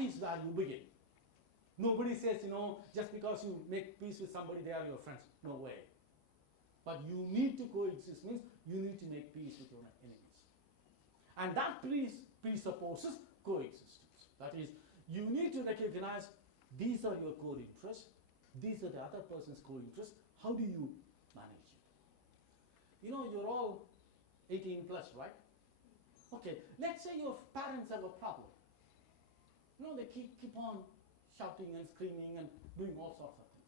is where you begin. Nobody says, just because you make peace with somebody, they are your friends. No way. But you need to coexist means you need to make peace with your enemies. And that presupposes coexistence. That is, you need to recognize these are your core interests, these are the other person's core interests. How do you manage it? You're all 18 plus, right? Okay, let's say your parents have a problem. They keep on shouting and screaming and doing all sorts of things.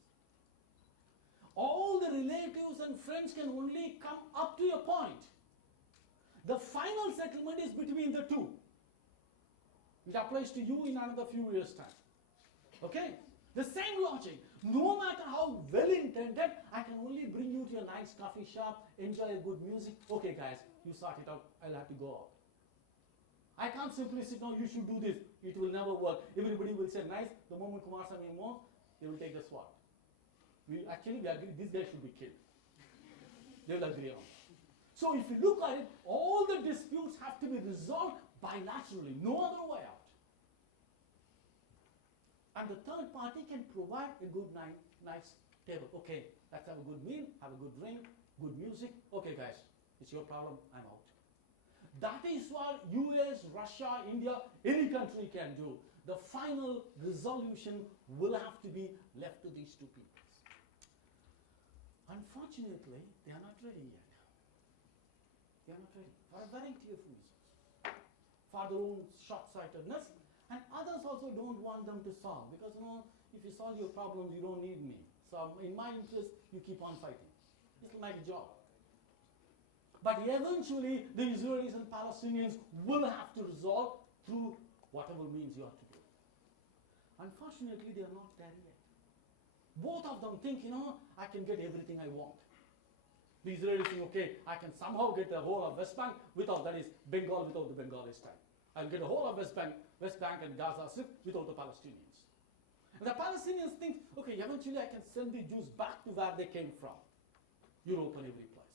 All the relatives and friends can only come up to a point. The final settlement is between the two. It applies to you in another few years' time. Okay? The same logic. No matter how well intended, I can only bring you to a nice coffee shop, enjoy a good music. Okay, guys, you sort it out. I'll have to go out. I can't simply say, no, you should do this. It will never work. Everybody will say, nice. The moment Kumaraswamy moves, they will take the sword. We agree, this guy should be killed. They will agree on. So if you look at it, all the disputes have to be resolved bilaterally. No other way out. And the third party can provide a good, nice table. Okay, let's have a good meal, have a good drink, good music. Okay, guys, it's your problem, I'm out. That is what US, Russia, India, any country can do. The final resolution will have to be left to these two peoples. Unfortunately, they are not ready yet. They are not ready for a variety of reasons. For their own short-sightedness, and others also don't want them to solve, because if you solve your problems, you don't need me. So in my interest, you keep on fighting. It's my job. But eventually, the Israelis and Palestinians will have to resolve through whatever means you have to do. Unfortunately, they are not there yet. Both of them think, I can get everything I want. The Israelis think, okay, I can somehow get the whole of West Bank without, that is, Bengal without the Bengalis time. I'll get the whole of West Bank and Gaza Strip without the Palestinians. And the Palestinians think, okay, eventually I can send the Jews back to where they came from. Europe and every place.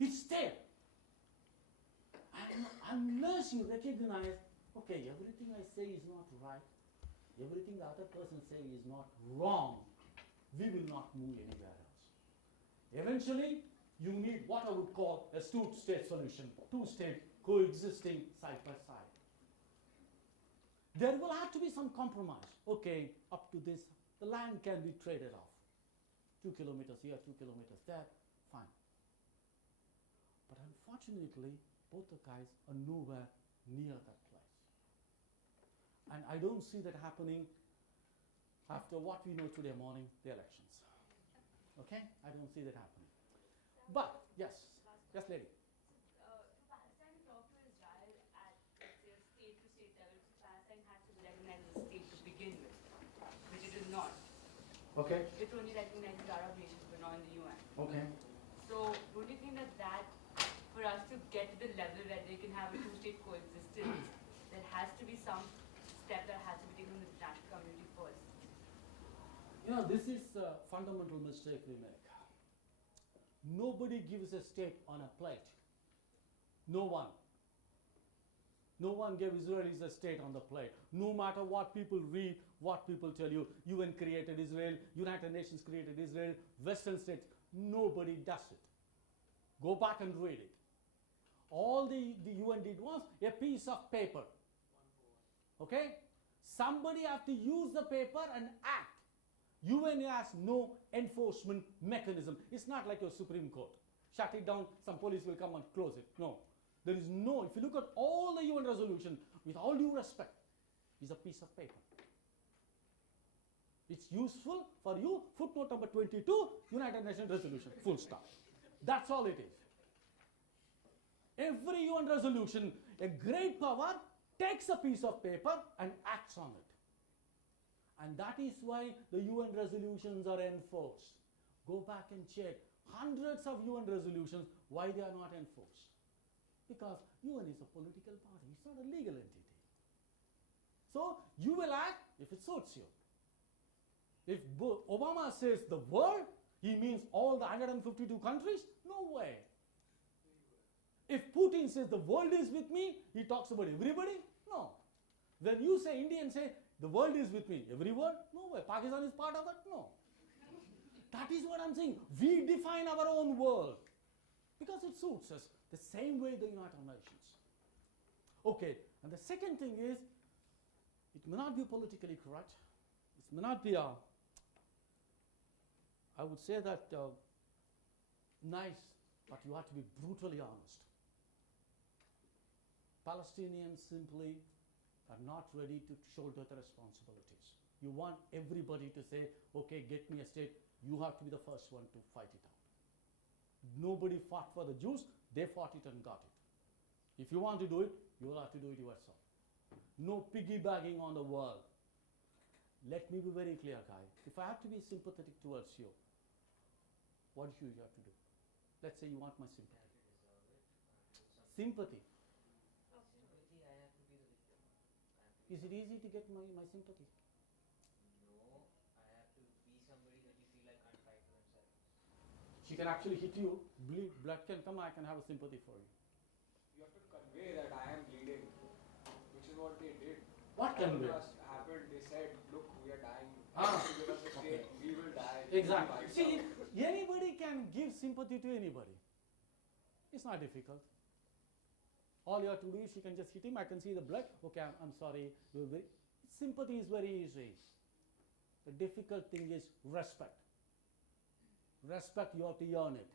It's there. And unless you recognize, okay, everything I say is not right, everything the other person says is not wrong, we will not move anywhere else. Eventually, you need what I would call a two-state solution, two-state coexisting side by side. There will have to be some compromise. Okay, up to this, the land can be traded off. 2 kilometers here, 2 kilometers there, fine. But unfortunately, both the guys are nowhere near that place. And I don't see that happening after what we know today morning, the elections. Okay? I don't see that happening. But, yes, lady. Palestine talked to Israel at, let's say, a state-to-state level. Palestine has to recognize the state to begin with, which it is not. Okay. It only recognizes Arab nations, but not in the UN. Okay. So, don't you think that for us to get to the level where they can have a two-state coexistence, there has to be some step that has to be taken in the international community first? This is a fundamental mistake we make. Nobody gives a state on a plate. No one. No one gave Israelis a state on the plate. No matter what people read, what people tell you, UN created Israel, United Nations created Israel, Western states, nobody does it. Go back and read it. All the UN did was a piece of paper. Okay? Somebody has to use the paper and act. UN has no enforcement mechanism. It's not like your Supreme Court. Shut it down, some police will come and close it. No. There is no, if you look at all the UN resolutions, with all due respect, it's a piece of paper. It's useful for you, footnote number 22, United Nations resolution, full stop. That's all it is. Every UN resolution, a great power takes a piece of paper and acts on it. And that is why the UN resolutions are enforced. Go back and check hundreds of UN resolutions, why they are not enforced. Because UN is a political party, it's not a legal entity. So you will act if it suits you. If Obama says the world, he means all the 152 countries? No way. If Putin says the world is with me, he talks about everybody? No. When you say Indians say the world is with me, every word? No way. Pakistan is part of it? No. That is what I'm saying. We define our own world because it suits us the same way the United Nations. Okay, and the second thing is, it may not be politically correct. It may not be I would say that nice, but you have to be brutally honest. Palestinians simply are not ready to shoulder the responsibilities. You want everybody to say, okay, get me a state, you have to be the first one to fight it out. Nobody fought for the Jews, they fought it and got it. If you want to do it, you will have to do it yourself. No piggybacking on the world. Let me be very clear, Kai. If I have to be sympathetic towards you, what should you have to do? Let's say you want my sympathy. Sympathy. Sympathy, I have to be the victim. Is it easy to get my sympathy? No, I have to be somebody that you feel like can't fight for themselves. She can actually hit you, blood can come, I can have a sympathy for you. You have to convey that I am bleeding, which is what they did. What convey? Happened, they said, look, we are dying. Give us a state, we will die. Exactly. See, anybody can give sympathy to anybody. It's not difficult. All you have to do is you can just hit him, I can see the blood, okay, I'm sorry. Sympathy is very easy. The difficult thing is respect. Respect, you have to earn it.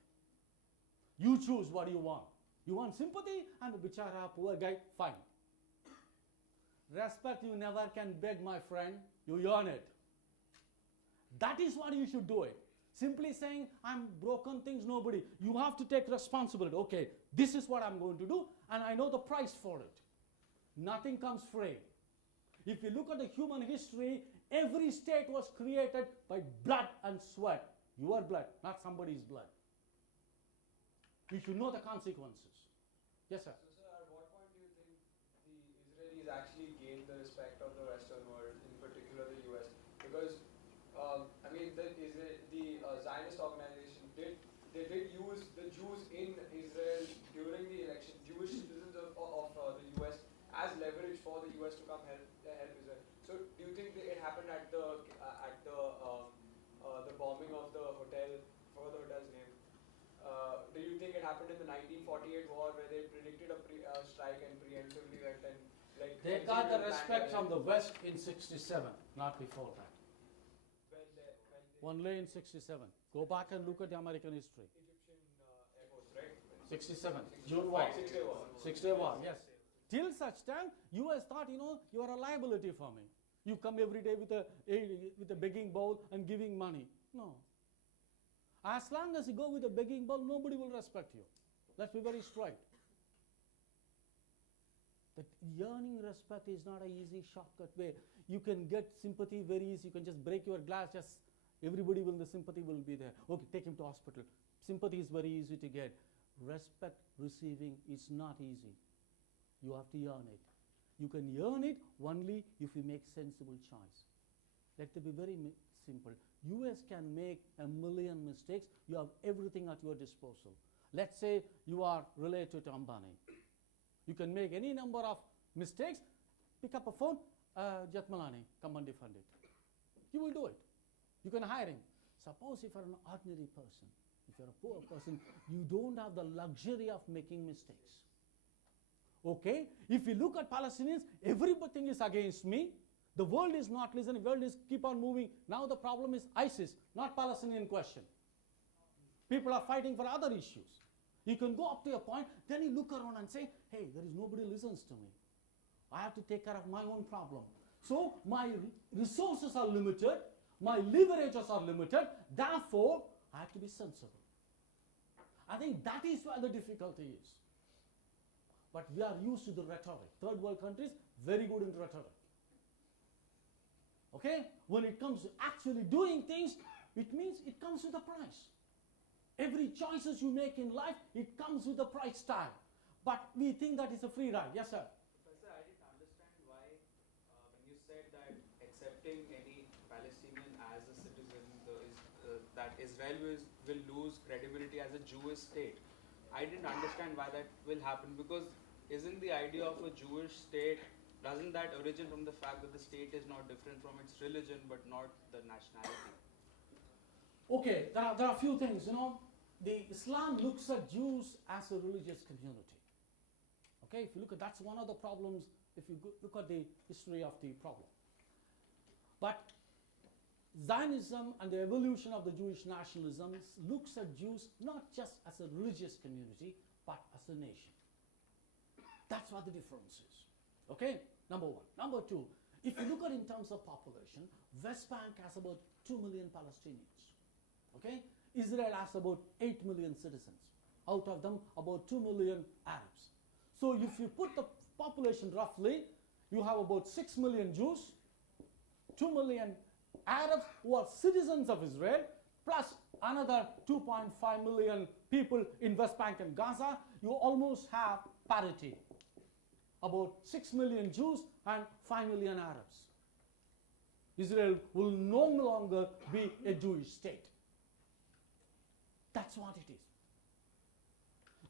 You choose what you want. You want sympathy? I'm a bichara, poor guy, fine. Respect, you never can beg, my friend. You earn it. That is what you should do it. Simply saying, I'm broken things, nobody. You have to take responsibility. Okay, this is what I'm going to do, and I know the price for it. Nothing comes free. If you look at the human history, every state was created by blood and sweat. Your blood, not somebody's blood. You should know the consequences. Yes, sir. So, sir, at what point do you think the Israelis actually gained the respect of the Western world, in particular the US? Because, I mean, the Zionist organization did use the Jews in Israel during the election, Jewish citizens of the US, as leverage for the US to come help Israel. So, do you think that it happened at the bombing of the hotel, for the hotel's name? Do you think it happened in the 1948 war where they predicted a strike and preemptively went and like... They got the respect from the West in 67, not before that. Only in 67. Go back and look at the American history. Egyptian Air Force, right? 67. June war. 6-day war. 6-day war, yes. Till such time, US thought, you are a liability for me. You come every day with a begging bowl and giving money. No. As long as you go with a begging bowl, nobody will respect you. Let's be very straight. That yearning respect is not an easy shortcut way. You can get sympathy very easy. You can just break your glass, the sympathy will be there. Okay, take him to hospital. Sympathy is very easy to get. Respect receiving is not easy. You have to earn it. You can earn it only if you make sensible choice. Let it be very simple. US can make a million mistakes. You have everything at your disposal. Let's say you are related to Ambani. You can make any number of mistakes. Pick up a phone, Jatmalani, come and defend it. You will do it. You can hire him. Suppose if you're an ordinary person, if you're a poor person, you don't have the luxury of making mistakes. Okay? If you look at Palestinians, everything is against me. The world is not listening. The world is keep on moving. Now the problem is ISIS, not Palestinian question. People are fighting for other issues. You can go up to a point, then you look around and say, hey, there is nobody listens to me. I have to take care of my own problem. So my resources are limited, my leverages are limited, therefore I have to be sensible. I think that is where the difficulty is. But we are used to the rhetoric. Third world countries, very good in rhetoric. Okay? When it comes to actually doing things, it means it comes with a price. Every choices you make in life, it comes with a price tag. But we think that is a free ride. Yes, sir? Professor, I didn't understand why, when you said that accepting any Palestinian as a citizen, that Israel will lose credibility as a Jewish state. I didn't understand why that will happen, because isn't the idea of a Jewish state doesn't that origin from the fact that the state is not different from its religion but not the nationality? Okay, there are a few things. The Islam looks at Jews as a religious community. Okay, if you look at, that's one of the problems. If you look at the history of the problem, but Zionism and the evolution of the Jewish nationalism looks at Jews not just as a religious community but as a nation. That's what the difference is. Okay, number one. Number two, if you look at in terms of population, West Bank has about 2 million Palestinians. Okay, Israel has about 8 million citizens. Out of them, about 2 million Arabs. So if you put the population roughly, you have about 6 million Jews, 2 million Arabs who are citizens of Israel, plus another 2.5 million people in West Bank and Gaza. You almost have parity. About 6 million Jews and 5 million Arabs. Israel will no longer be a Jewish state. That's what it is.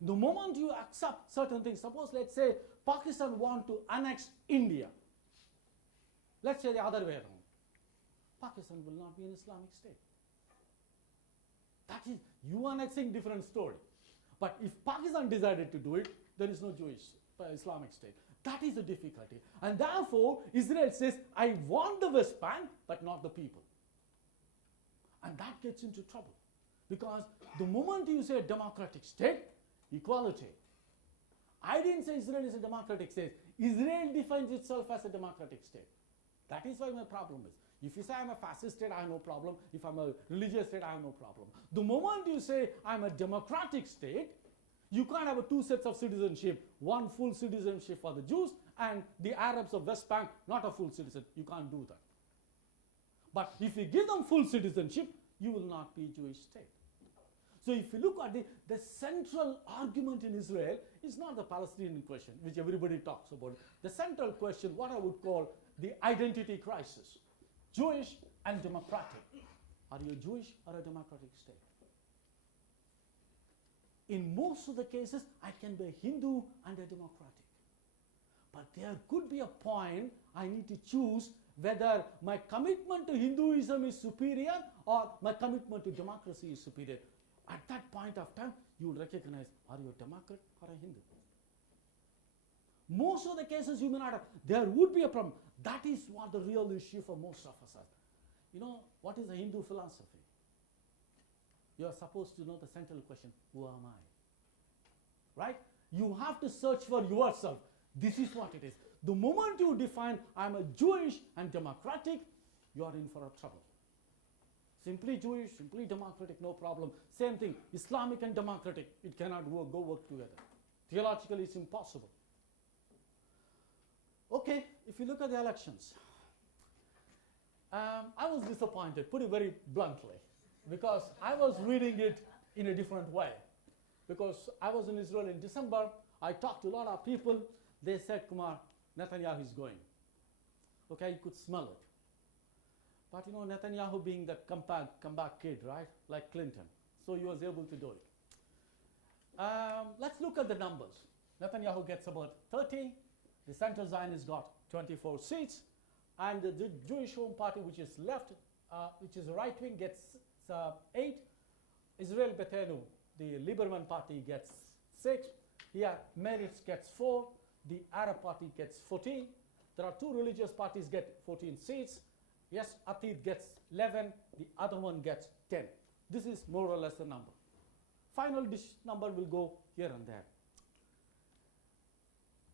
The moment you accept certain things, suppose let's say Pakistan want to annex India. Let's say the other way around. Pakistan will not be an Islamic state. That is, you annexing different story. But if Pakistan decided to do it, there is no Jewish Islamic state. That is the difficulty. And therefore, Israel says, I want the West Bank, but not the people. And that gets into trouble. Because the moment you say democratic state, equality. I didn't say Israel is a democratic state. Israel defines itself as a democratic state. That is why my problem is. If you say I'm a fascist state, I have no problem. If I'm a religious state, I have no problem. The moment you say I'm a democratic state, you can't have two sets of citizenship. One full citizenship for the Jews and the Arabs of West Bank, not a full citizen. You can't do that. But if you give them full citizenship, you will not be a Jewish state. So if you look at the central argument in Israel is not the Palestinian question, which everybody talks about. The central question, what I would call the identity crisis. Jewish and democratic. Are you a Jewish or a democratic state? In most of the cases, I can be a Hindu and a democratic. But there could be a point I need to choose whether my commitment to Hinduism is superior or my commitment to democracy is superior. At that point of time, you will recognize, are you a Democrat or a Hindu? Most of the cases you may not have. There would be a problem. That is what the real issue for most of us are. You know, what is a Hindu philosophy? You are supposed to know the central question, who am I? Right? You have to search for yourself. This is what it is. The moment you define, I'm a Jewish and democratic, you are in for a trouble. Simply Jewish, simply democratic, no problem. Same thing, Islamic and democratic, it cannot go work together. Theologically, it's impossible. Okay, if you look at the elections, I was disappointed, put it very bluntly, because I was reading it in a different way. Because I was in Israel in December, I talked to a lot of people, they said, Kumar, Netanyahu is going. Okay, you could smell it. But you know, Netanyahu being that comeback kid, right? Like Clinton. So he was able to do it. Let's look at the numbers. Netanyahu gets about 30. The Center Zionists got 24 seats. And the Jewish Home Party, which is left, which is right wing, gets 8. Israel Beitenu, the Lieberman Party, gets 6. Here, Meretz gets 4. The Arab Party gets 14. There are 2 religious parties get 14 seats. Yes, Atid gets 11, the other one gets 10. This is more or less the number. Final number will go here and there.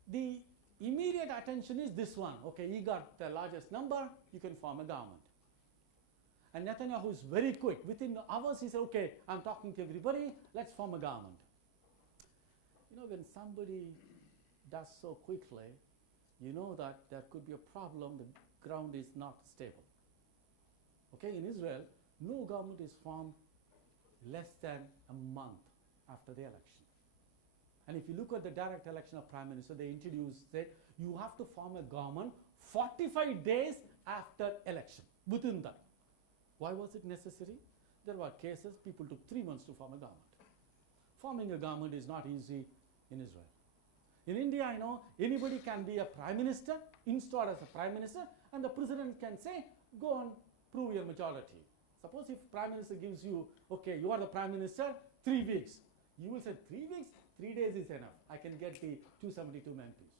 The immediate attention is this one. Okay, he got the largest number, you can form a government. And Netanyahu is very quick. Within hours, he said, okay, I'm talking to everybody, let's form a government. You know, when somebody does so quickly, you know that there could be a problem, the ground is not stable. Okay, in Israel, no government is formed less than a month after the election. And if you look at the direct election of prime minister, they said you have to form a government 45 days after election, within that. Why was it necessary? There were cases, people took 3 months to form a government. Forming a government is not easy in Israel. In India, anybody can be a prime minister, installed as a prime minister, and the president can say, go and prove your majority. Suppose if prime minister gives you, okay, you are the prime minister, 3 weeks. You will say, 3 weeks? 3 days is enough. I can get the 272 MPs.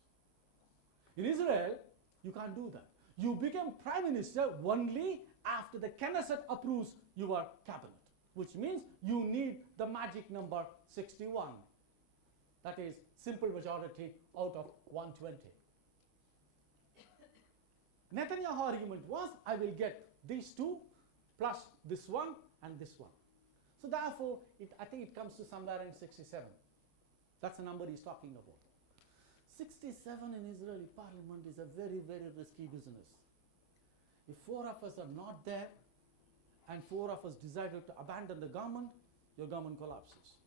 In Israel, you can't do that. You become prime minister only after the Knesset approves your cabinet, which means you need the magic number 61. That is simple majority out of 120. Netanyahu argument was, I will get these two plus this one and this one. So therefore, I think it comes to somewhere in 67. That's the number he's talking about. 67 in Israeli parliament is a very, very risky business. If 4 of us are not there and 4 of us decided to abandon the government, your government collapses.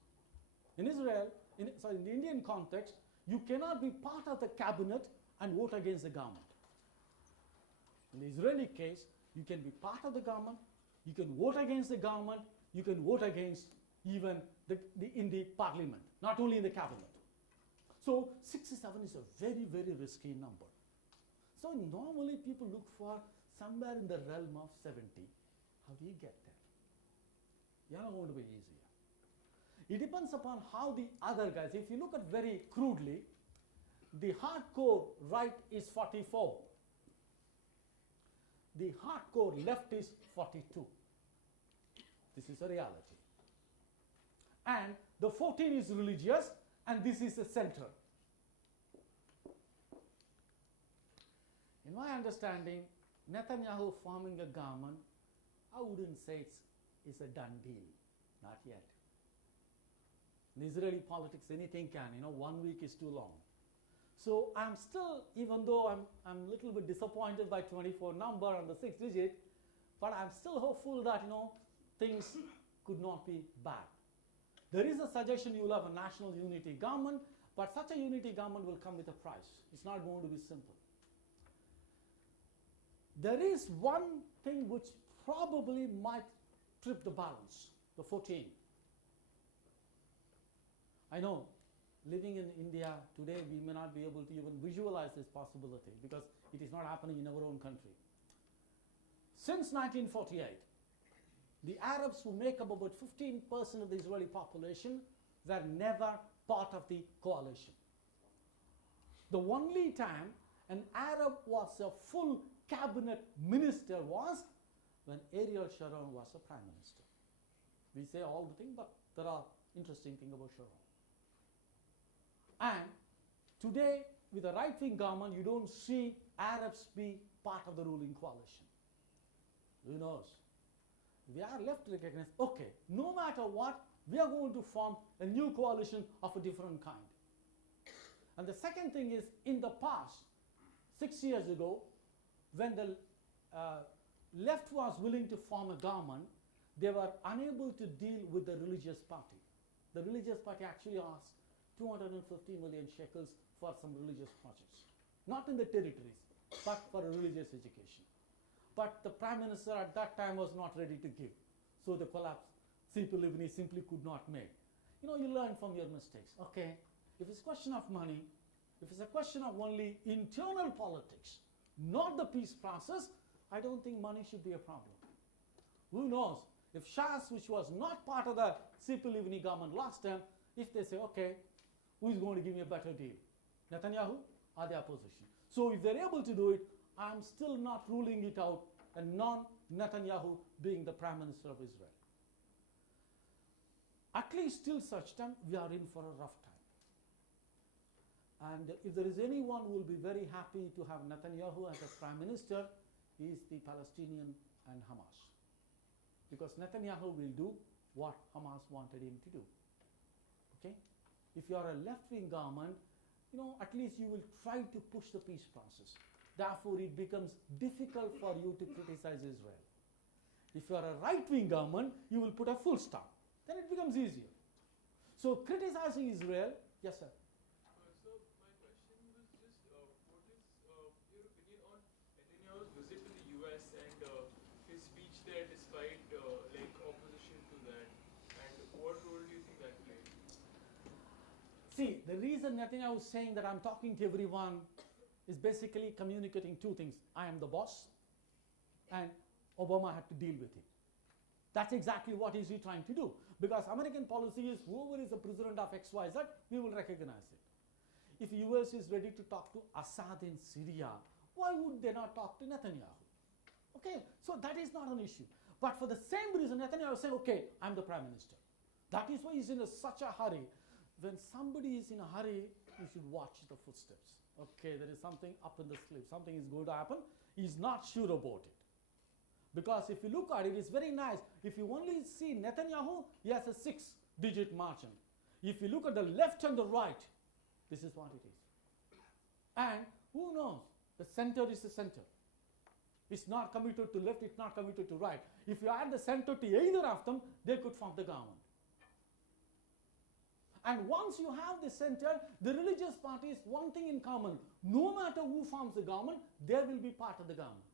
In Israel, in the Indian context, you cannot be part of the cabinet and vote against the government. In the Israeli case, you can be part of the government, you can vote against the government, you can vote against even in the parliament, not only in the cabinet. So 67 is a very, very risky number. So normally people look for somewhere in the realm of 70. How do you get there? You're not going to be easier. It depends upon how the other guys, if you look at very crudely, the hardcore right is 44. The hardcore left is 42. This is a reality. And the 14 is religious, and this is the center. In my understanding, Netanyahu forming a government, I wouldn't say it's a done deal. Not yet. In Israeli politics, anything can. 1 week is too long. So I'm still, even though I'm a little bit disappointed by 24 number and the 6 digit, but I'm still hopeful that things could not be bad. There is a suggestion you will have a national unity government, but such a unity government will come with a price. It's not going to be simple. There is one thing which probably might trip the balance, the 14. I know, living in India today, we may not be able to even visualize this possibility because it is not happening in our own country. Since 1948, the Arabs, who make up about 15% of the Israeli population, were never part of the coalition. The only time an Arab was a full cabinet minister was when Ariel Sharon was a prime minister. We say all the things, but there are interesting things about Sharon. And today, with a right-wing government, you don't see Arabs be part of the ruling coalition. Who knows? We are left to recognize, okay, no matter what, we are going to form a new coalition of a different kind. And the second thing is, in the past, 6 years ago, when the left was willing to form a government, they were unable to deal with the religious party. The religious party actually asked 250 million shekels for some religious projects. Not in the territories, but for a religious education. But the prime minister at that time was not ready to give. So the collapse, Tzipi Livni simply could not make. You learn from your mistakes. Okay, if it's a question of money, if it's a question of only internal politics, not the peace process, I don't think money should be a problem. Who knows? If Shas, which was not part of the Tzipi Livni government last time, if they say, okay, who is going to give me a better deal? Netanyahu or the opposition? So if they're able to do it, I'm still not ruling it out, and non-Netanyahu being the Prime Minister of Israel. At least till such time, we are in for a rough time. And if there is anyone who will be very happy to have Netanyahu as a Prime Minister, he is the Palestinian and Hamas. Because Netanyahu will do what Hamas wanted him to do. Okay? If you are a left-wing government, at least you will try to push the peace process. Therefore, it becomes difficult for you to criticize Israel. If you are a right-wing government, you will put a full stop. Then it becomes easier. So criticizing Israel, yes sir. So my question was just, what is your opinion on Netanyahu's visit to the US and his speech there despite opposition to that? And what role do you think that played? See, the reason Netanyahu is saying that I'm talking to everyone is basically communicating two things. I am the boss, and Obama had to deal with it. That's exactly what is he trying to do. Because American policy is whoever is the president of XYZ, we will recognize it. If US is ready to talk to Assad in Syria, why would they not talk to Netanyahu? Okay, so that is not an issue. But for the same reason, Netanyahu is saying, okay, I'm the prime minister. That is why he's in such a hurry. When somebody is in a hurry, you should watch the footsteps. Okay, there is something up in the sleeve, something is going to happen. He's not sure about it. Because if you look at it, it's very nice. If you only see Netanyahu, he has a 6-digit margin. If you look at the left and the right, this is what it is. And who knows? The center is the center. It's not committed to left, it's not committed to right. If you add the center to either of them, they could form the government. And once you have the center, the religious parties, one thing in common, no matter who forms the government, they will be part of the government.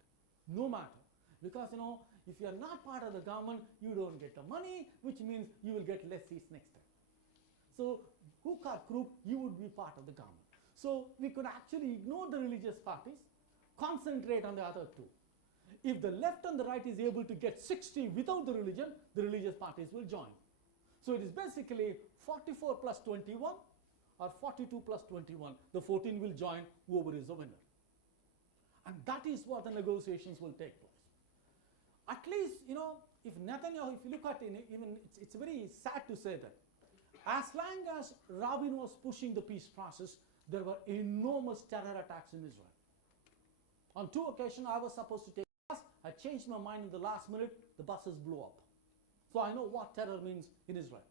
No matter. Because, if you are not part of the government, you don't get the money, which means you will get less seats next time. So, hook or crook, you would be part of the government. So, we could actually ignore the religious parties, concentrate on the other two. If the left and the right is able to get 60 without the religious parties will join. So, it is basically 44 plus 21 or 42 plus 21. The 14 will join whoever is the winner. And that is what the negotiations will take place. At least, if Netanyahu, if you look at it, even it's very sad to say that. As long as Rabin was pushing the peace process, there were enormous terror attacks in Israel. On 2 occasions, I was supposed to take a bus. I changed my mind in the last minute, the buses blew up. So I know what terror means in Israel.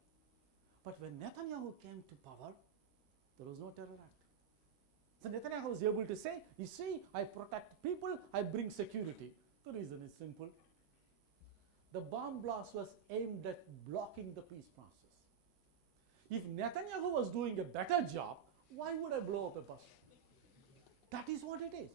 But when Netanyahu came to power, there was no terror act. So Netanyahu was able to say, you see, I protect people, I bring security. The reason is simple. The bomb blast was aimed at blocking the peace process. If Netanyahu was doing a better job, why would I blow up a bus? That is what it is.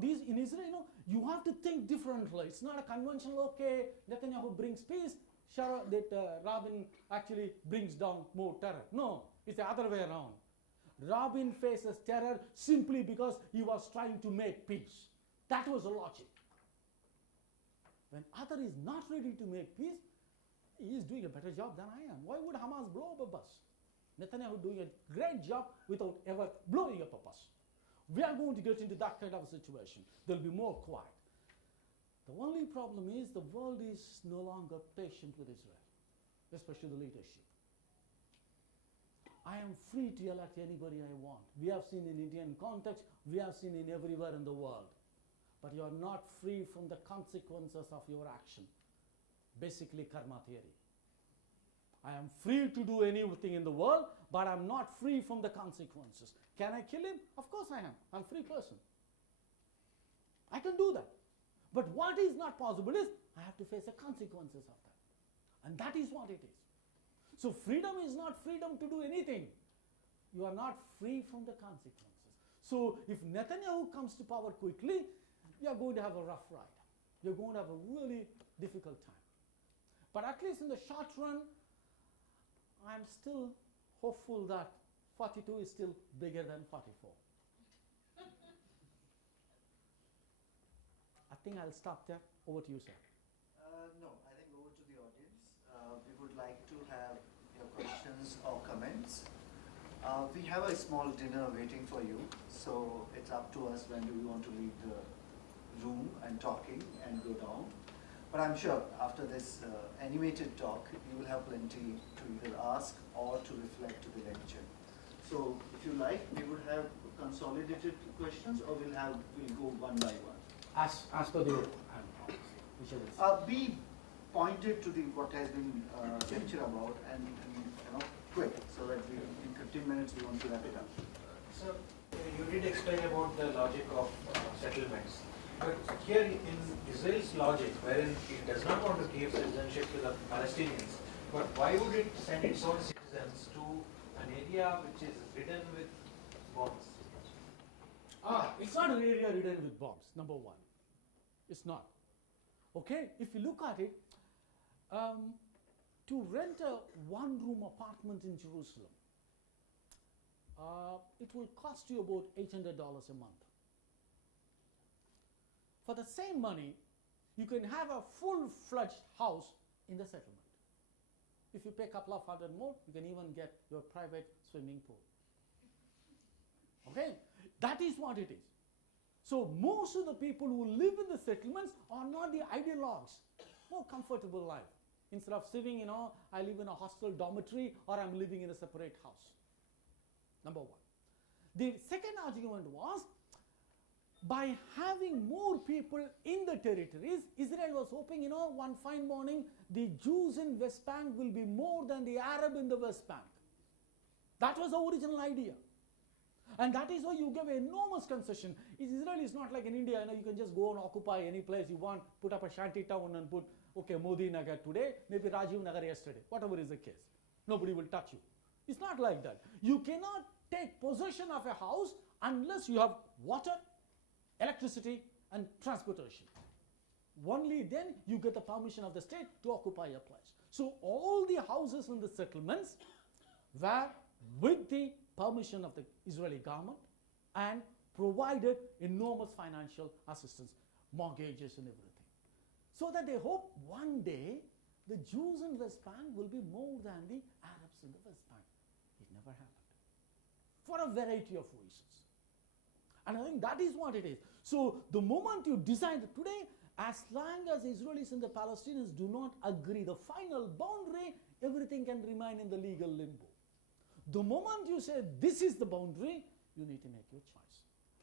These in Israel, you have to think differently. It's not a conventional, okay, Netanyahu brings peace, Rabin actually brings down more terror. No, it's the other way around. Rabin faces terror simply because he was trying to make peace. That was the logic. When other is not ready to make peace, he is doing a better job than I am. Why would Hamas blow up a bus? Netanyahu doing a great job without ever blowing up a bus. We are going to get into that kind of a situation. There will be more quiet. The only problem is the world is no longer patient with Israel, especially the leadership. I am free to yell at anybody I want. We have seen in Indian context, we have seen in everywhere in the world. But you are not free from the consequences of your action. Basically, karma theory. I am free to do anything in the world, but I'm not free from the consequences. Can I kill him? Of course I am. I'm a free person. I can do that. But what is not possible is I have to face the consequences of that. And that is what it is. So freedom is not freedom to do anything. You are not free from the consequences. So if Netanyahu comes to power quickly, we are going to have a rough ride. We are going to have a really difficult time. But at least in the short run, I'm still hopeful that 42 is still bigger than 44. I think I'll stop there. Over to you, sir. No, I think over to the audience. We would like to have your questions or comments. We have a small dinner waiting for you, so it's up to us when do we want to leave the room and talking and go down. But I'm sure after this animated talk, you will have plenty to either ask or to reflect to the lecture. So if you like, we would have consolidated questions, or we'll go one by one. As per the whichever is. Be pointed to what has been lecture about and quick, so that in 15 minutes we want to wrap it up. So you did explain about the logic of settlements. But here in Israel's logic, wherein it does not want to give citizenship to the Palestinians, but why would it send its own citizens to an area which is ridden with bombs? It's not an area ridden with bombs, number one. It's not. Okay, if you look at it, to rent a one-room apartment in Jerusalem it will cost you about $800 a month. For the same money, you can have a full-fledged house in the settlement. If you pay a couple of hundred more, you can even get your private swimming pool. Okay? That is what it is. So most of the people who live in the settlements are not the ideologues. More comfortable life. Instead of saying, I live in a hostel dormitory or I'm living in a separate house. Number one. The second argument was, by having more people in the territories, Israel was hoping, one fine morning, the Jews in West Bank will be more than the Arab in the West Bank. That was the original idea. And that is why you give enormous concession. Israel is not like in India, you can just go and occupy any place you want, put up a shanty town and put, Modi Nagar today, maybe Rajiv Nagar yesterday, whatever is the case. Nobody will touch you. It's not like that. You cannot take possession of a house unless you have water, electricity and transportation. Only then you get the permission of the state to occupy a place. So all the houses in the settlements were with the permission of the Israeli government and provided enormous financial assistance, mortgages and everything. So that they hope one day the Jews in West Bank will be more than the Arabs in the West Bank. It never happened. For a variety of reasons. And I think that is what it is. So the moment you decide today, as long as Israelis and the Palestinians do not agree, the final boundary, everything can remain in the legal limbo. The moment you say this is the boundary, you need to make your choice.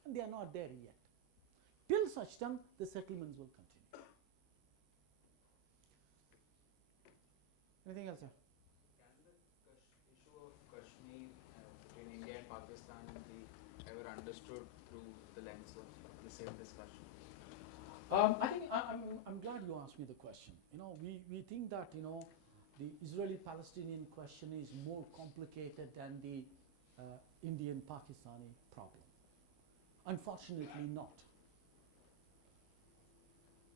And they are not there yet. Till such time, the settlements will continue. Anything else, sir? Can the issue of Kashmir between India and Pakistan be ever understood through the lens of the same discussion? I think I'm glad you asked me the question. We think that the Israeli-Palestinian question is more complicated than the Indian-Pakistani problem. Unfortunately, not.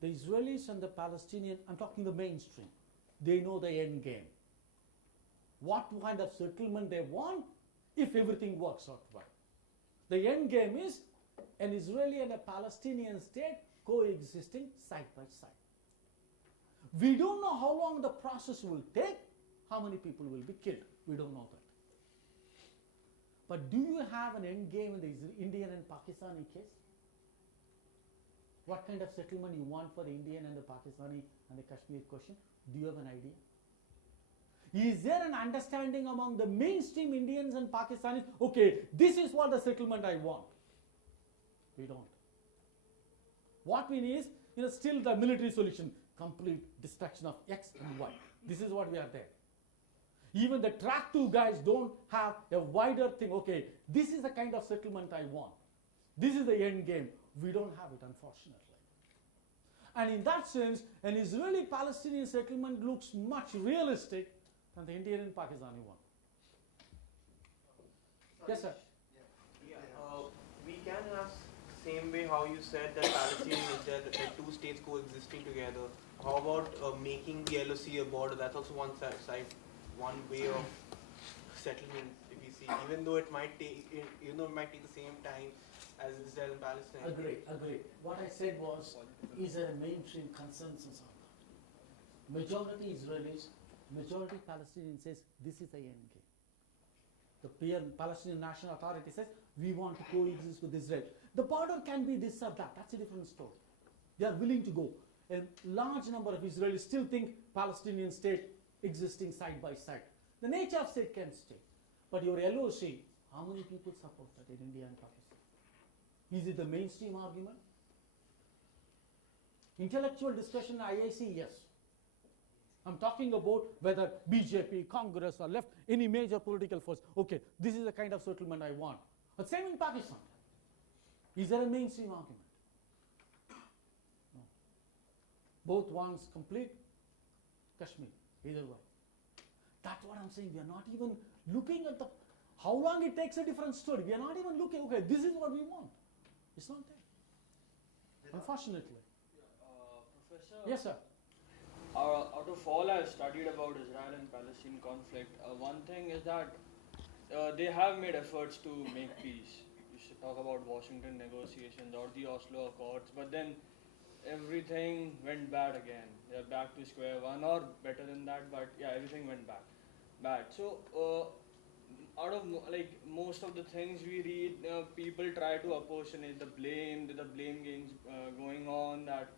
The Israelis and the Palestinians, I'm talking the mainstream, they know the end game. What kind of settlement they want if everything works out well. The end game is an Israeli and a Palestinian state coexisting side by side. We don't know how long the process will take, how many people will be killed. We don't know that. But do you have an end game in the Indian and Pakistani case? What kind of settlement you want for the Indian and the Pakistani and the Kashmir question? Do you have an idea? Is there an understanding among the mainstream Indians and Pakistanis, okay, this is what the settlement I want? We don't. What we need is, still the military solution, complete destruction of X and Y. This is what we are there. Even the track 2 guys don't have a wider thing, okay, this is the kind of settlement I want. This is the end game. We don't have it, unfortunately. And in that sense, an Israeli-Palestinian settlement looks much realistic than the Indian and Pakistani one. Yes, sir. We can have same way how you said that Palestine and Israel, the two states coexisting together. How about making the LOC a border? That's also one way of settlement. If you see, even though it might take, the same time as Israel and Palestine. Agree. What I said was, is there a mainstream consensus on that? Majority Israelis, majority Palestinians says this is the end game. The Palestinian National Authority says we want to coexist with Israel. The border can be this or that. That's a different story. They are willing to go. A large number of Israelis still think Palestinian state existing side by side. The nature of state can stay. But your LOC, how many people support that in India and Pakistan? Is it the mainstream argument? Intellectual discussion in IIC, yes. I'm talking about whether BJP, Congress or left, any major political force, okay, this is the kind of settlement I want. But same in Pakistan. Is there a mainstream argument? No. Both wants complete Kashmir, either way. That's what I'm saying. We are not even looking at how long it takes, a different story. We are not even looking, okay, this is what we want. It's not there. Unfortunately. Professor? Yes, sir. Out of all I've studied about Israel and Palestine conflict, one thing is that they have made efforts to make peace. You should talk about Washington negotiations or the Oslo Accords, but then everything went bad again. They're back to square one, or better than that, but yeah, everything went bad. So, out of like most of the things we read, people try to apportionate the blame games going on, that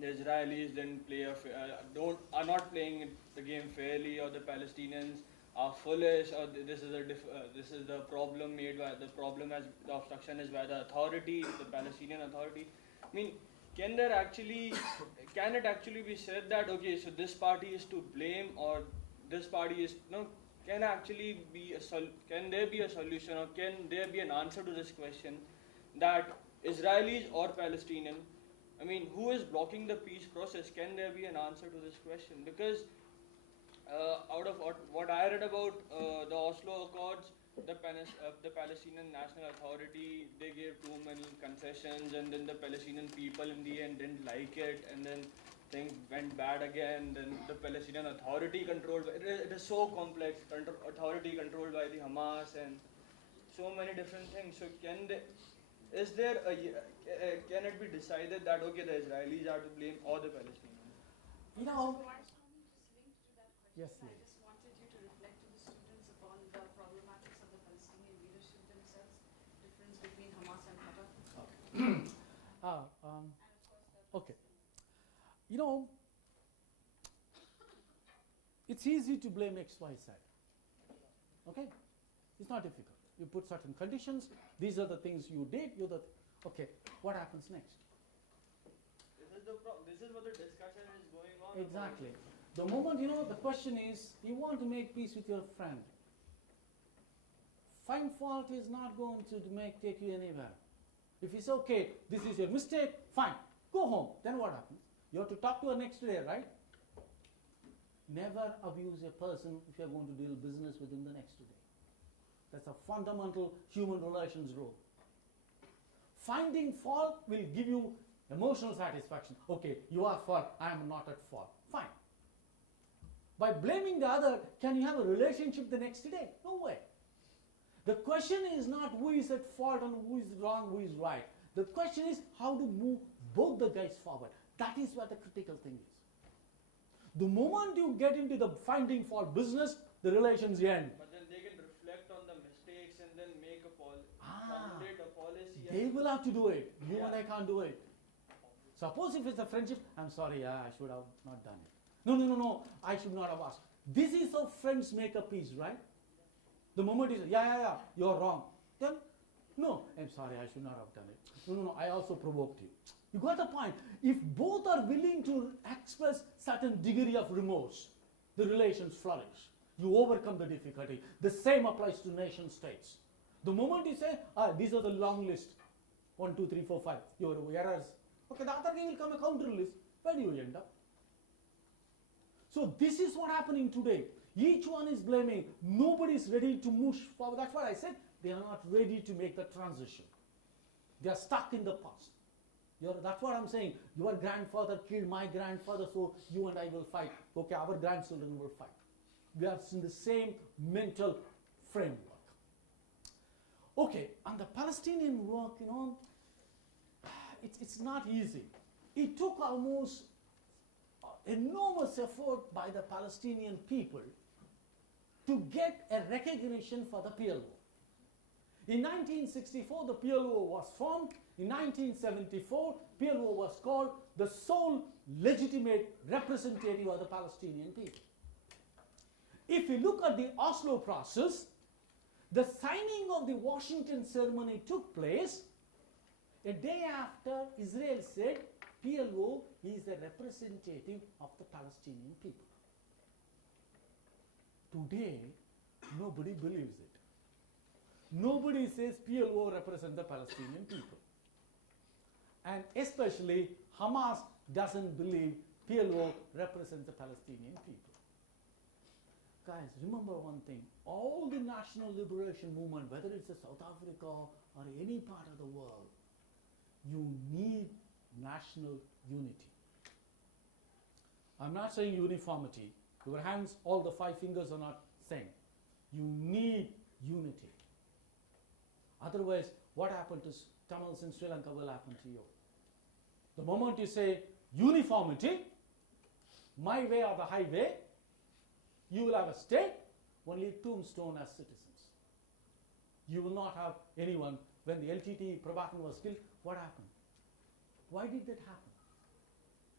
the Israelis didn't play are not playing the game fairly, or the Palestinians are foolish, or this is the problem made by the problem as the obstruction is by the authority, the Palestinian Authority. I mean, can it actually be said that okay, so this party is to blame, or this party is no? Can there be a solution, or can there be an answer to this question, that Israelis or Palestinian, I mean, who is blocking the peace process? Can there be an answer to this question? Because out of what I read about the Oslo Accords, the Palestinian National Authority, they gave too many concessions, and then the Palestinian people in the end didn't like it, and then things went bad again. Then the Palestinian Authority it is so complex, authority controlled by the Hamas, and so many different things. So can it be decided that okay, the Israelis are to blame or the Palestinians? You know, Kumaraswamy, just linked to that question, Yes, I please. just wanted you to reflect to the students upon the problematics of the Palestinian leadership themselves, difference between Hamas and Fatah, ah, and of course the okay. You know, it's easy to blame X, Y, Z. Okay? It's not difficult. You put certain conditions. These are the things you did. Okay. What happens next? This is what the discussion is going on. Exactly. The moment, the question is, you want to make peace with your friend. Find fault is not going to take you anywhere. If you say, okay, this is your mistake, fine, go home. Then what happens? You have to talk to her next day, right? Never abuse a person if you are going to deal business with him the next day. That's a fundamental human relations rule. Finding fault will give you emotional satisfaction. Okay, you are at fault, I am not at fault. Fine. By blaming the other, can you have a relationship the next day? No way. The question is not who is at fault and who is wrong, who is right. The question is how to move both the guys forward. That is what the critical thing is. The moment you get into the finding fault business, the relations end. But then they can reflect on the mistakes and then make Ah. formulate a policy. They will have to do it. You Yeah. and I can't do it. Suppose if it's a friendship, I'm sorry, I should have not done it. No, I should not have asked. This is how friends make a peace, right? The moment you say, yeah, you're wrong. Then, no, I'm sorry, I should not have done it. No, I also provoked you. You got the point. If both are willing to express certain degree of remorse, the relations flourish. You overcome the difficulty. The same applies to nation states. The moment you say, these are the long list, 1, 2, 3, 4, 5, your errors. Okay, the other guy will come a counter list. Where do you end up? So this is what happening today. Each one is blaming. Nobody is ready to move forward. That's what I said. They are not ready to make the transition. They are stuck in the past. That's what I'm saying. Your grandfather killed my grandfather, so you and I will fight. Okay, our grandchildren will fight. We are in the same mental framework. Okay, on the Palestinian work, it's not easy. It took almost enormous effort by the Palestinian people to get a recognition for the PLO. In 1964, the PLO was formed. In 1974, PLO was called the sole legitimate representative of the Palestinian people. If you look at the Oslo process, the signing of the Washington ceremony took place a day after Israel said PLO is the representative of the Palestinian people. Today, nobody believes it. Nobody says PLO represents the Palestinian people. And especially Hamas doesn't believe PLO represents the Palestinian people. Guys, remember one thing. All the national liberation movement, whether it's South Africa or any part of the world, you need national unity. I'm not saying uniformity. Your hands, all the 5 fingers are not same. You need unity. Otherwise, what happened to Tamils in Sri Lanka will happen to you. The moment you say uniformity, my way or the highway, you will have a state, only tombstone as citizens. You will not have anyone. When the LTT Prabhakaran was killed, what happened? Why did that happen?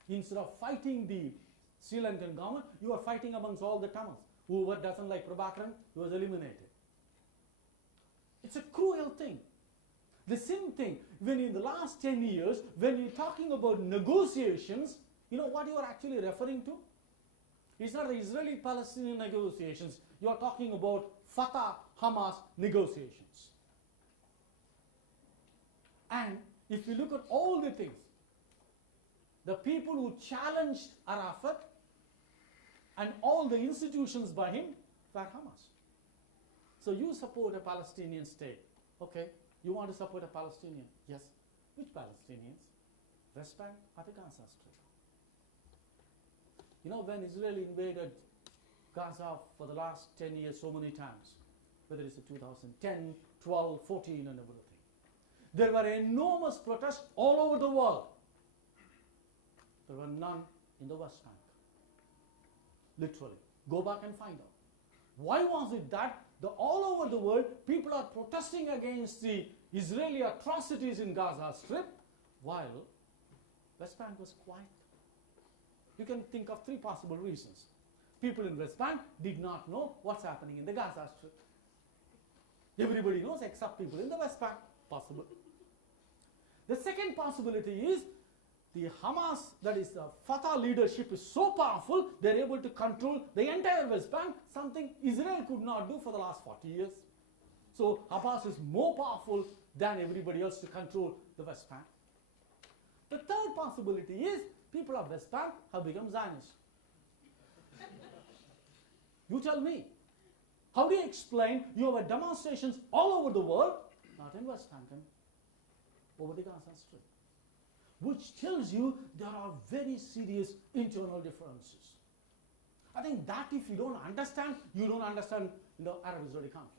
Instead of fighting the Sri Lankan government, you are fighting amongst all the Tamils. Whoever doesn't like Prabhakaran, he was eliminated. It's a cruel thing. The same thing, when in the last 10 years, when you're talking about negotiations, you know what you are actually referring to? It's not the Israeli-Palestinian negotiations. You are talking about Fatah-Hamas negotiations. And if you look at all the things, the people who challenged Arafat and all the institutions by him were Hamas. So you support a Palestinian state. Okay, you want to support a Palestinian. Yes. Which Palestinians? West Bank or the Gaza Strip? You know, when Israel invaded Gaza for the last 10 years so many times, whether it's 2010, 12, 14 and everything, there were enormous protests all over the world. There were none in the West Bank. Literally. Go back and find out. Why was it that all over the world people are protesting against the Israeli atrocities in Gaza Strip while West Bank was quiet? You can think of 3 possible reasons. People in West Bank did not know what's happening in the Gaza Strip. Everybody knows except people in the West Bank. Possible. The second possibility is the Hamas, that is the Fatah leadership, is so powerful, they're able to control the entire West Bank, something Israel could not do for the last 40 years. So Hamas is more powerful than everybody else to control the West Bank. The third possibility is people of West Bank have become Zionists. You tell me. How do you explain you have demonstrations all over the world, not in West Bank, and over the Gaza Strip? Which tells you there are very serious internal differences. I think that if you don't understand, you don't understand the Arab-Israeli conflict.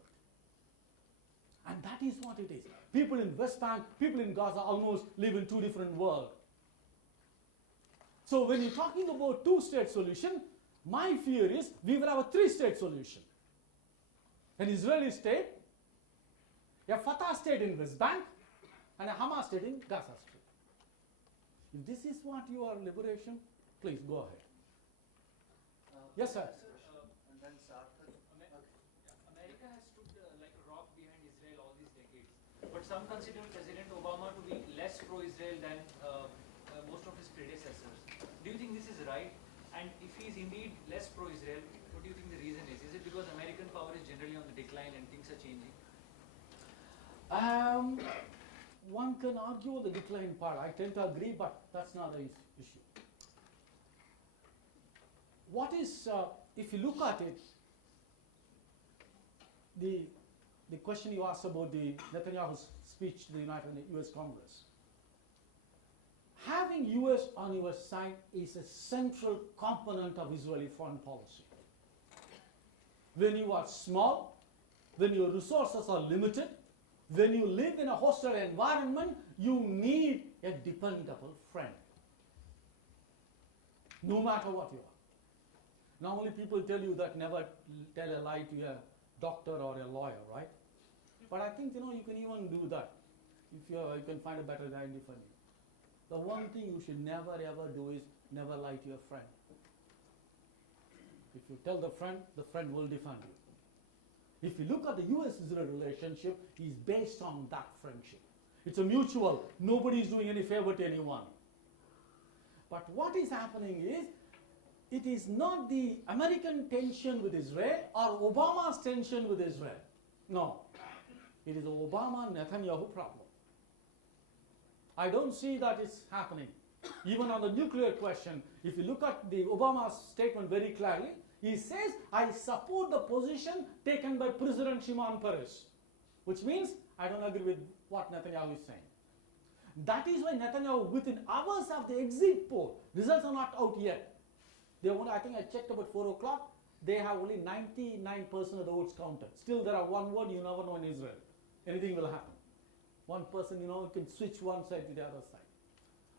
And that is what it is. People in West Bank, people in Gaza almost live in 2 different worlds. So when you're talking about 2-state solution, my fear is we will have a 3-state solution. An Israeli state, a Fatah state in West Bank, and a Hamas state in Gaza Strip. If this is what your liberation, please go ahead. Yes, sir. And then Sarthak. America has stood like a rock behind Israel all these decades. But some consider President Obama to be less pro-Israel than most of his predecessors. Do you think this is right? And if he is indeed less pro-Israel, what do you think the reason is? Is it because American power is generally on the decline and things are changing? One can argue the decline part. I tend to agree, but that's not the issue. What is, if you look at it, the question you asked about the Netanyahu's speech to the US Congress. Having US on your side is a central component of Israeli foreign policy. When you are small, when your resources are limited, when you live in a hostile environment, you need a dependable friend. No matter what you are. Normally people tell you that never tell a lie to a doctor or a lawyer, right? But I think, you can even do that. If you can find a better guy to defend you. The one thing you should never ever do is never lie to your friend. If you tell the friend will defend you. If you look at the US-Israel relationship, it's based on that friendship. It's a mutual. Nobody is doing any favor to anyone. But what is happening is, it is not the American tension with Israel or Obama's tension with Israel. No. It is the Obama-Netanyahu problem. I don't see that it's happening. Even on the nuclear question, if you look at the Obama statement very clearly, he says, I support the position taken by President Shimon Peres, which means I don't agree with what Netanyahu is saying. That is why Netanyahu, within hours of the exit poll, results are not out yet. They want, I think I checked about 4 o'clock, they have only 99% of the votes counted. Still, there are one word you never know in Israel. Anything will happen. One person, can switch one side to the other side.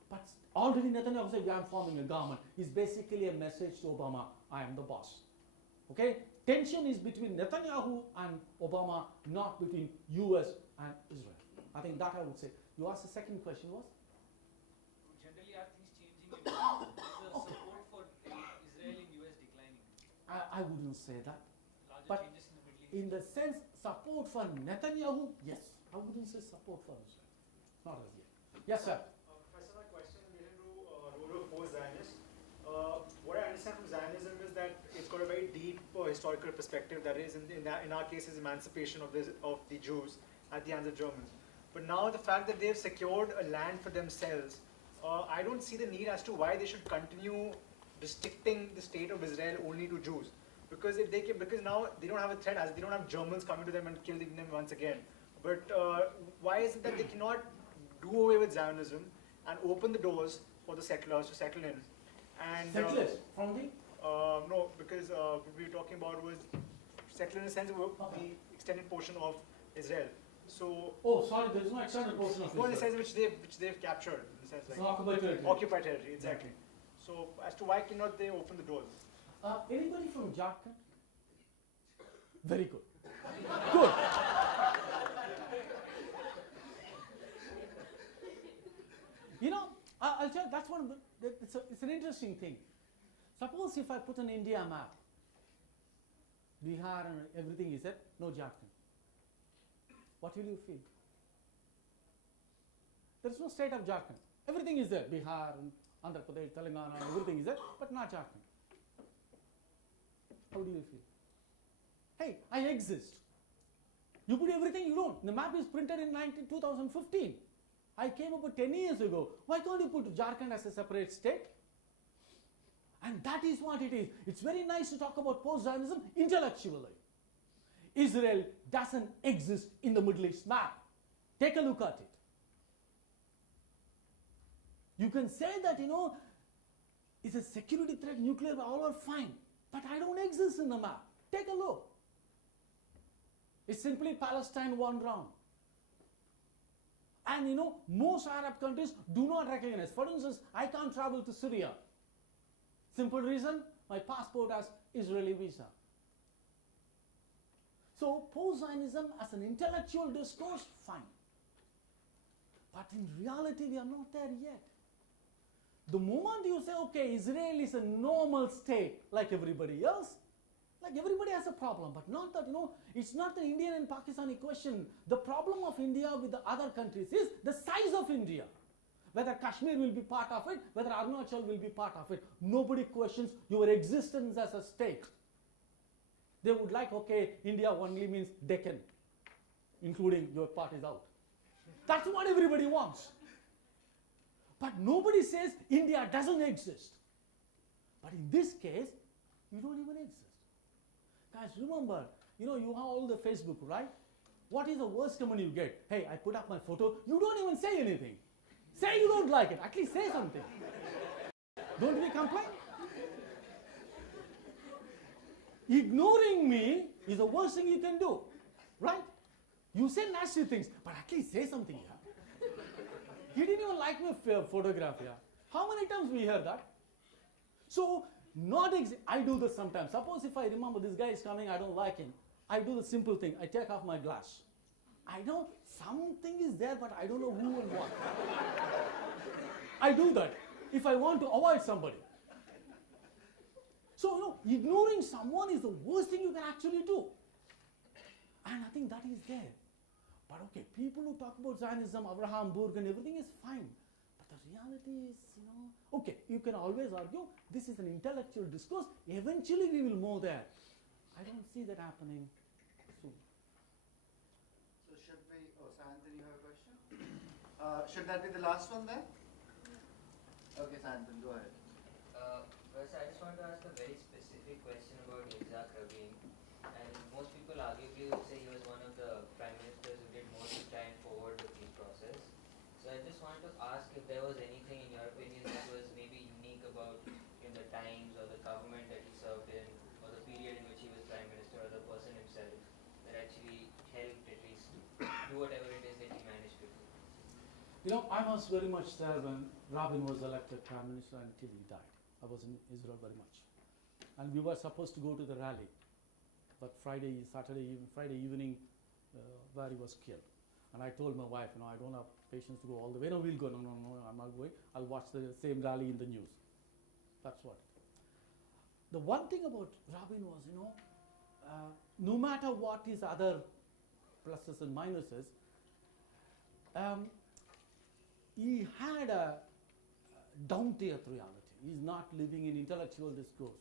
But already Netanyahu said, I am forming a government. It's basically a message to Obama, I am the boss. Okay? Tension is between Netanyahu and Obama, not between US and Israel. I think that I would say. You asked the second question was? Generally, are things changing? Is the support for Israel in US declining? I wouldn't say that. Larger But changes in the Middle East? in the sense, support for Netanyahu, yes. I wouldn't say support for Israel. Not as yet. Yes, sir. Professor, my question related to role of post-Zionist. What I understand from Zionism is that it's got a very deep historical perspective. That is, in our case, is emancipation of the Jews at the hands of Germans. But now the fact that they've secured a land for themselves, I don't see the need as to why they should continue restricting the state of Israel only to Jews. Because because now they don't have a threat, as they don't have Germans coming to them and killing them once again. But why is it that they cannot do away with Zionism and open the doors for the settlers to settle in? And Settlers from the? no, because what we were talking about was settle in the sense of the extended portion of Israel. So Oh, sorry, there is no extended portion of no, in the Israel. sense which they've captured, in the sense It's like an occupied territory. occupied territory, exactly. So as to why cannot they open the doors? Anybody from Jharkhand? Very good. Good. I'll tell you, that's one of the, it's an interesting thing. Suppose if I put an India map, Bihar and everything is there, no Jharkhand. What will you feel? There is no state of Jharkhand. Everything is there, Bihar, and Andhra Pradesh, Telangana, everything is there, but not Jharkhand. How do you feel? Hey, I exist. You put everything you don't. The map is printed in 2015. I came about 10 years ago. Why can't you put Jharkhand as a separate state? And that is what it is. It's very nice to talk about post-Zionism intellectually. Israel doesn't exist in the Middle East map. Take a look at it. You can say that, it's a security threat, nuclear, all are fine. But I don't exist in the map. Take a look. It's simply Palestine one round. And most Arab countries do not recognize. For instance, I can't travel to Syria. Simple reason, my passport has Israeli visa. So post-Zionism as an intellectual discourse, fine. But in reality, we are not there yet. The moment you say, okay, Israel is a normal state like everybody else, like everybody has a problem, but not that, it's not the Indian and Pakistani question. The problem of India with the other countries is the size of India. Whether Kashmir will be part of it, whether Arunachal will be part of it. Nobody questions your existence as a state. They would like, okay, India only means Deccan, including your part is out. That's what everybody wants. But nobody says India doesn't exist. But in this case, you don't even exist. Guys, remember, you have all the Facebook, right? What is the worst comment you get? Hey, I put up my photo. You don't even say anything. Say you don't like it. At least say something. Don't we complain? Ignoring me is the worst thing you can do, right? You say nasty things, but at least say something. Yeah? He didn't even like my photograph. Yeah? How many times we hear that? So, I do this sometimes. Suppose if I remember this guy is coming, I don't like him. I do the simple thing. I take off my glass. I know something is there, but I don't know who and what. I do that if I want to avoid somebody. So, ignoring someone is the worst thing you can actually do. And I think that is there. But okay, people who talk about Zionism, Abraham Burg and everything is fine. But the reality is, okay, you can always argue this is an intellectual discourse. Eventually we will move there. I don't see that happening soon. So should we, Santan, you have a question? Should that be the last one then? Okay, Santan, go ahead. First, I just want to ask a very specific question about Yitzhak Rabin. And most people arguably would say he was one of the prime ministers who did most to try and forward the peace process. So I just want to ask if there was anything in your opinion that was maybe unique about the times or the government that he served in or the period You know, I was very much there when Rabin was elected Prime Minister until he died. I was in Israel very much. And we were supposed to go to the rally, but Friday evening, where he was killed. And I told my wife, I don't have patience to go all the way. No, we'll go. No, I'm not going. I'll watch the same rally in the news. That's what. The one thing about Rabin was, no matter what his other pluses and minuses, he had a down-to-earth reality. He's not living in intellectual discourse.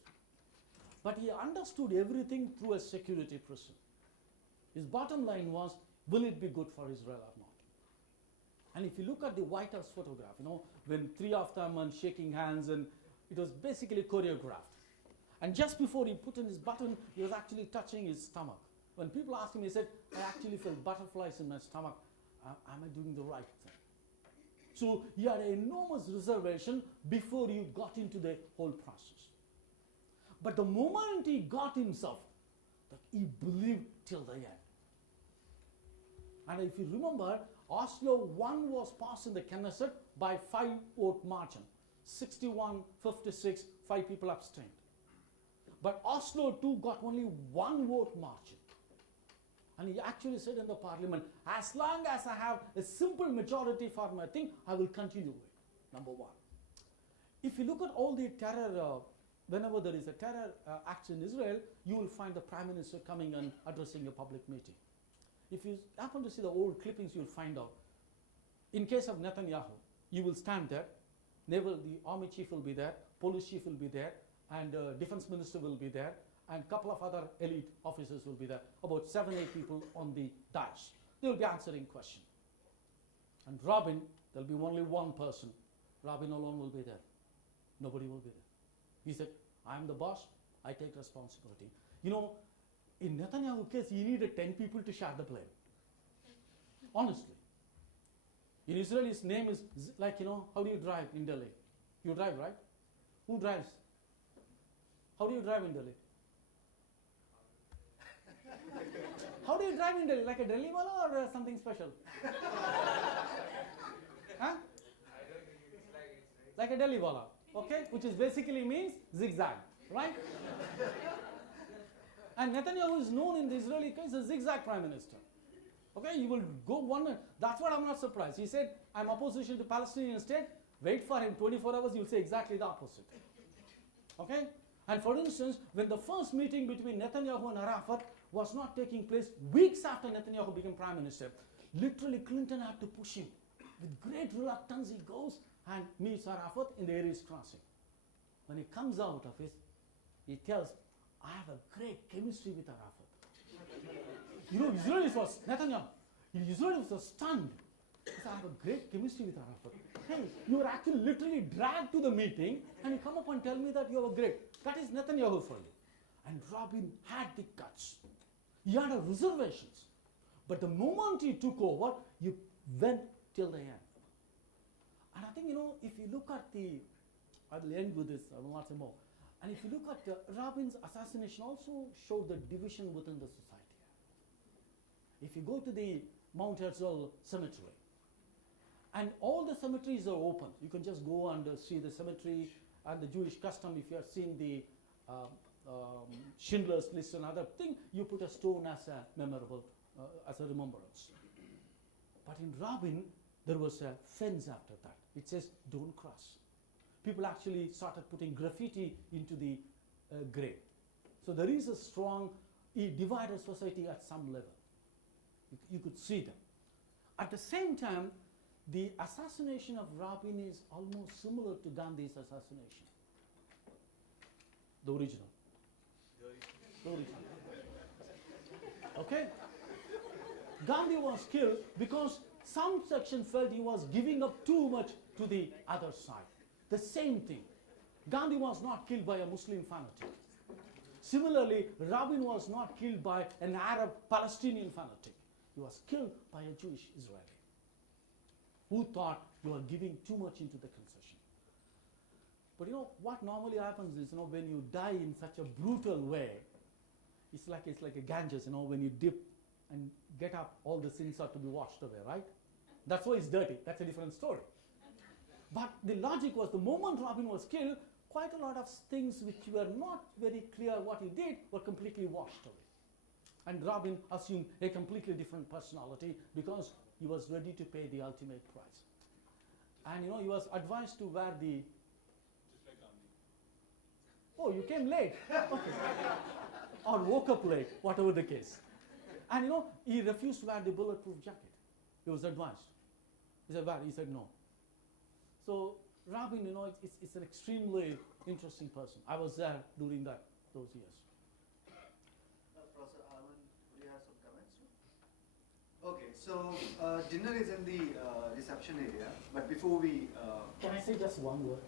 But he understood everything through a security prism. His bottom line was, will it be good for Israel or not? And if you look at the White House photograph, when three of them are shaking hands, and it was basically choreographed. And just before he put in his button, he was actually touching his stomach. When people asked him, he said, I actually felt butterflies in my stomach. Am I doing the right thing? So he had an enormous reservation before he got into the whole process. But the moment he got himself, he believed till the end. And if you remember, Oslo 1 was passed in the Knesset by 5-vote margin. 61-56, 5 people abstained. But Oslo 2 got only 1 vote margin. And he actually said in the parliament, as long as I have a simple majority for my thing, I will continue it. Number one. If you look at all the terror, whenever there is a terror act in Israel, you will find the prime minister coming and addressing a public meeting. If you happen to see the old clippings, you'll find out. In case of Netanyahu, you will stand there. The army chief will be there, police chief will be there, and defense minister will be there, and a couple of other elite officers will be there. About 7-8 people on the dais. They will be answering questions. And Rabin, there will be only one person. Rabin alone will be there. Nobody will be there. He said, I am the boss, I take responsibility. In Netanyahu's case, he needed 10 people to share the blame. Honestly. In Israel, his name is like, how do you drive in Delhi? You drive, right? Who drives? How do you drive in Delhi? How do you drive in Delhi? Like a Delhi wala or something special? Huh? Like a Delhi wala, okay? Which is basically means zigzag, right? And Netanyahu is known in the Israeli case as a zigzag prime minister. Okay, you will go one, that's what I'm not surprised. He said, I'm opposition to Palestinian state. Wait for him 24 hours, you'll say exactly the opposite. Okay? And for instance, when the first meeting between Netanyahu and Arafat was not taking place weeks after Netanyahu became prime minister, literally Clinton had to push him. With great reluctance, he goes and meets Arafat in the Erez crossing. When he comes out of it, he tells, I have a great chemistry with Arafat. Israelis was, Netanyahu, Israelis was stunned. He said, I have a great chemistry with Arafat. Hey, you were actually literally dragged to the meeting and you come up and tell me that you are great. That is Netanyahu for you. And Rabin had the guts. He had a reservations. But the moment he took over, you went till the end. And I think, if you look at I will end with this, I will not say more. And if you look at Rabin's assassination also showed the division within the society. If you go to the Mount Herzl cemetery, and all the cemeteries are open, you can just go and see the cemetery and the Jewish custom. If you have seen the Schindler's List and other thing, you put a stone as a memorable, as a remembrance. But in Rabin, there was a fence after that. It says, don't cross. People actually started putting graffiti into the grave. So there is a strong divided society at some level. You could see them. At the same time, the assassination of Rabin is almost similar to Gandhi's assassination. The original. The original. Okay? Gandhi was killed because some section felt he was giving up too much to the other side. The same thing. Gandhi was not killed by a Muslim fanatic. Similarly, Rabin was not killed by an Arab Palestinian fanatic. He was killed by a Jewish Israeli who thought you are giving too much into the concession. But what normally happens is, when you die in such a brutal way, it's like a Ganges, when you dip and get up, all the sins are to be washed away, right? That's why it's dirty. That's a different story. But the logic was the moment Robin was killed, quite a lot of things which were not very clear what he did were completely washed away. And Robin assumed a completely different personality because he was ready to pay the ultimate price. And he was advised to wear the... Just like Gandhi. Oh, you came late. Okay. Or woke up late, whatever the case. And he refused to wear the bulletproof jacket. He was advised. He said, "Where?" He said, "No." So Robin, it's an extremely interesting person. I was there during those years. Professor Arman, would you have some comments? Okay, so dinner is in the reception area, but before we... Can I say just one word?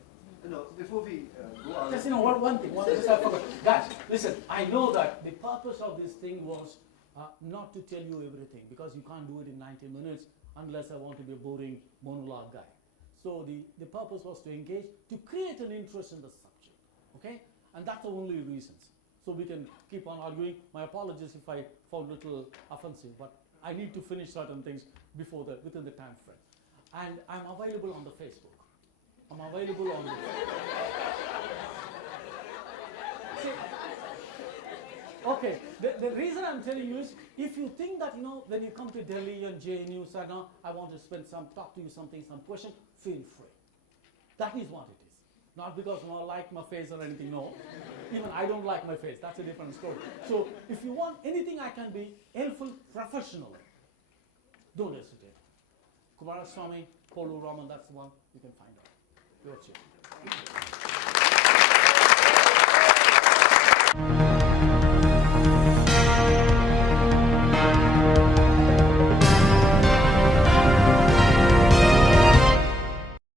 No, before we go out... Just one thing. Just I forgot. Guys, listen, I know that the purpose of this thing was not to tell you everything, because you can't do it in 90 minutes unless I want to be a boring monologue guy. So the purpose was to engage, to create an interest in the subject, okay? And that's the only reasons. So we can keep on arguing. My apologies if I found a little offensive, but I need to finish certain things within the time frame. And I'm available on the Facebook. I'm available on the... See, okay, the reason I'm telling you is, if you think that, when you come to Delhi and JNU, say, no, I want to talk to you some question, feel free. That is what it is. Not because I like my face or anything, no. Even I don't like my face, that's a different story. So if you want anything I can be helpful professionally, don't hesitate. Kumaraswamy, Polu Raman, that's the one you can find out. Your chair.